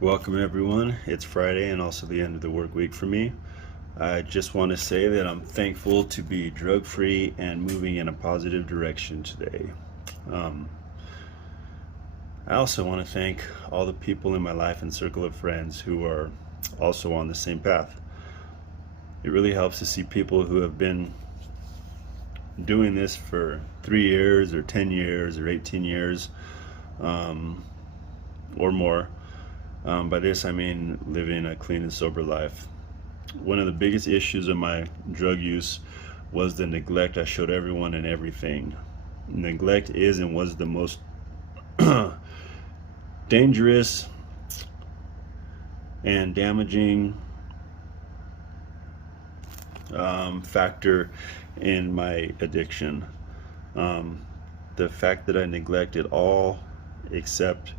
Welcome everyone. It's Friday and also the end of the work week for me. I just want to say that I'm thankful to be drug free and moving in a positive direction today. Um, I also want to thank all the people in my life and circle of friends who are also on the same path. It really helps to see people who have been doing this for 3 years or 10 years or 18 years um, or more. By this, I mean living a clean and sober life. One of the biggest issues of my drug use was the neglect I showed everyone and everything. Neglect is and was the most dangerous and damaging factor in my addiction. Um, the fact that I neglected all except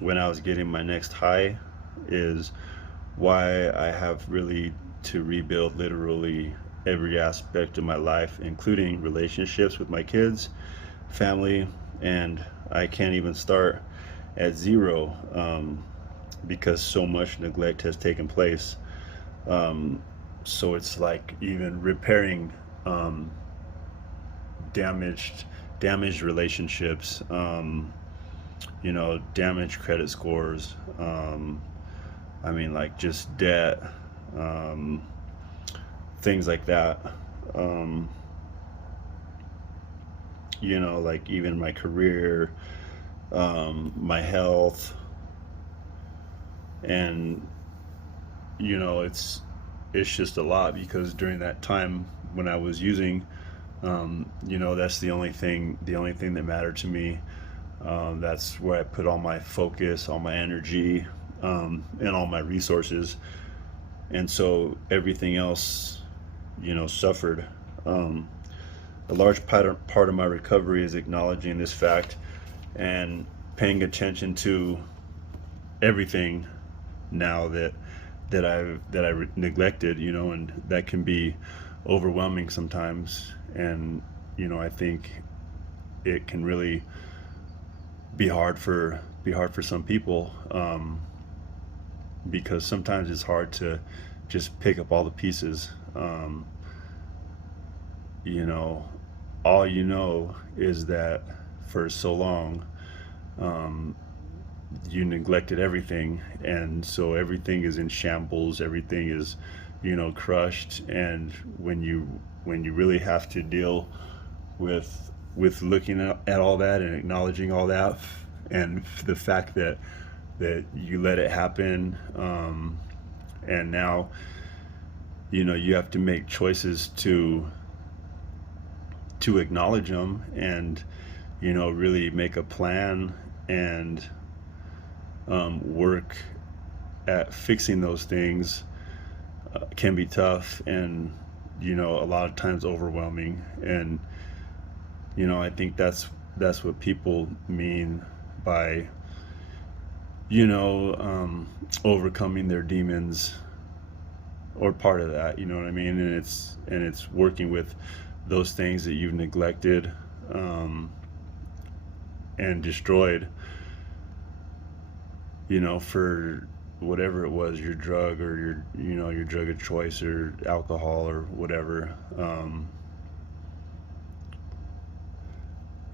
when I was getting my next high is why I have really to rebuild literally every aspect of my life, including relationships with my kids, family, and I can't even start at zero because so much neglect has taken place. Um, so it's like even repairing um, damaged damaged relationships, damaged credit scores. I mean, like just debt, um, things like that. Um, like even my career, my health, and it's just a lot because during that time when I was using, that's the only thing that mattered to me. That's where I put all my focus, all my energy, and all my resources, and so everything else, suffered. Um, a large part of my recovery is acknowledging this fact and paying attention to everything now that I neglected, and that can be overwhelming sometimes. And I think it can really be hard for some people, because sometimes it's hard to just pick up all the pieces. You know, all is that for so long, um, you neglected everything, and so everything is in shambles. Everything is, crushed. And when you really have to deal with looking at all that and acknowledging all that, and the fact that you let it happen, and now you have to make choices to acknowledge them and really make a plan and work at fixing those things, can be tough and a lot of times overwhelming. And I think that's what people mean by overcoming their demons, or part of that. You know what I mean? And it's working with those things that you've neglected, um, and destroyed, for whatever it was, your drug, or your drug of choice, or alcohol, or whatever.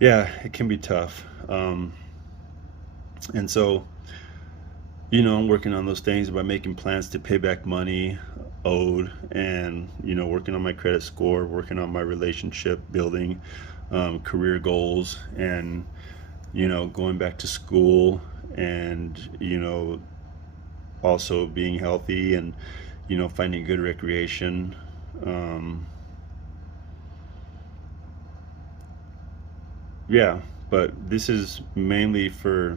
Yeah, it can be tough. And so I'm working on those things by making plans to pay back money owed, and working on my credit score, working on my relationship building, career goals, and going back to school, and also being healthy, and finding good recreation. um, yeah, but this is mainly for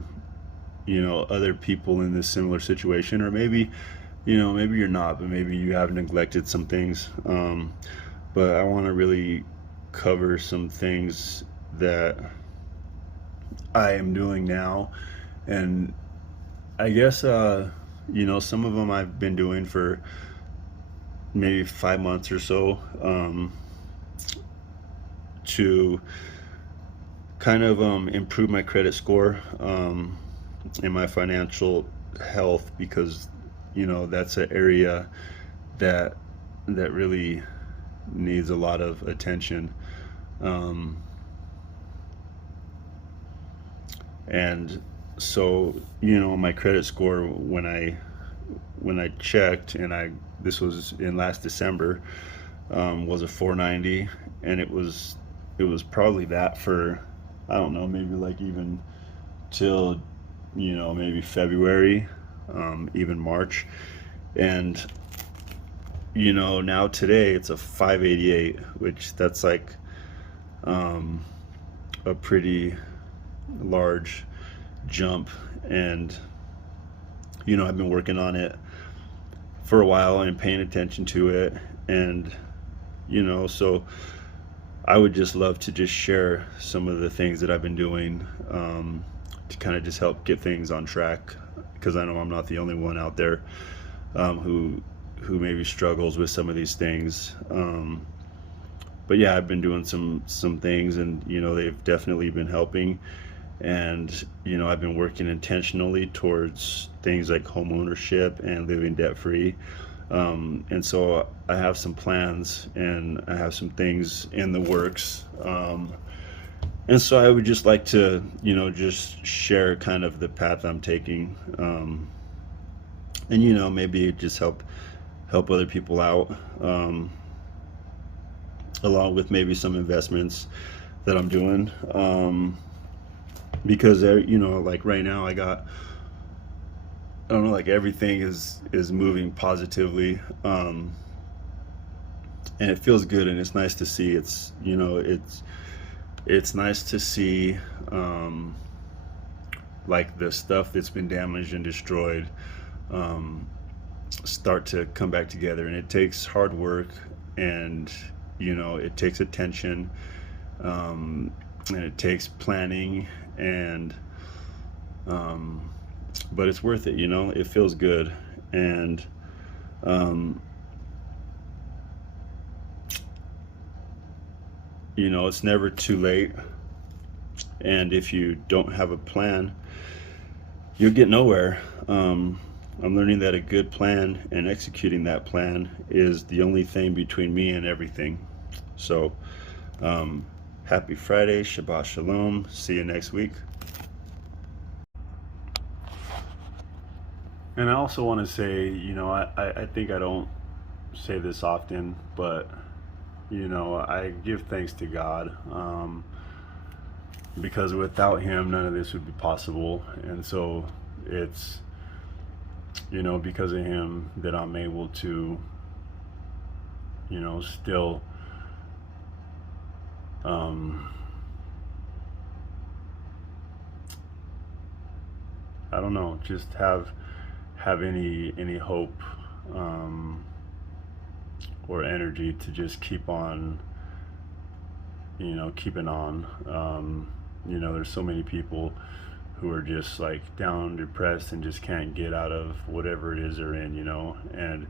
other people in this similar situation, or maybe you're not, but maybe you have neglected some things. But I want to really cover some things that I am doing now, and I guess some of them I've been doing for maybe 5 months or so, to kind of improve my credit score. and my financial health, because that's an area that really needs a lot of attention. um, and so my credit score, when I checked, and I this was in last December, was a 490, and it was probably that for, I don't know, maybe like even till maybe February, even March. And now today it's a 588, which that's like um, a pretty large jump. And I've been working on it for a while and paying attention to it. And so I would just love to just share some of the things that I've been doing, to kind of just help get things on track, because I know I'm not the only one out there, who maybe struggles with some of these things. But yeah, I've been doing some things, and they've definitely been helping. And I've been working intentionally towards things like home ownership and living debt free. And so I have some plans, and I have some things in the works. And so I would just like to, just share kind of the path I'm taking, and maybe just help other people out, along with maybe some investments that I'm doing, because like right now I don't know, like everything is moving positively, and it feels good, and it's nice to see. It's nice to see, like the stuff that's been damaged and destroyed, um, start to come back together. And it takes hard work, and it takes attention, and it takes planning, and but it's worth it. It feels good. And um, it's never too late. And if you don't have a plan, you'll get nowhere. I'm learning that a good plan and executing that plan is the only thing between me and everything. So, happy Friday, Shabbat Shalom. See you next week. And I also want to say, I think I don't say this often, but I give thanks to God, because without Him, none of this would be possible. And so it's because of Him that I'm able to still, I don't know, just have any hope, or energy to just keep on, keeping on. There's so many people who are just like down, depressed, and just can't get out of whatever it is they're in, and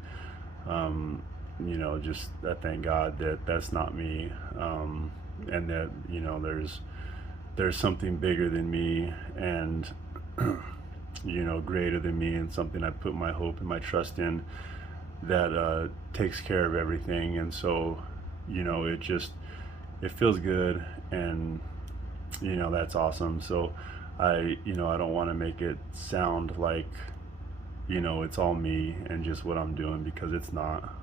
just I thank God that that's not me, and that there's something bigger than me, and greater than me, and something I put my hope and my trust in, that takes care of everything. And so it feels good, and that's awesome. So I don't want to make it sound like it's all me and just what I'm doing, because it's not.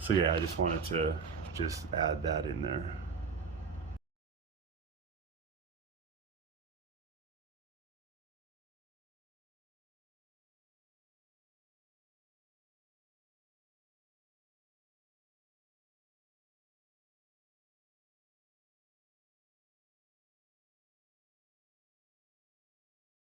So yeah, I just wanted to just add that in there.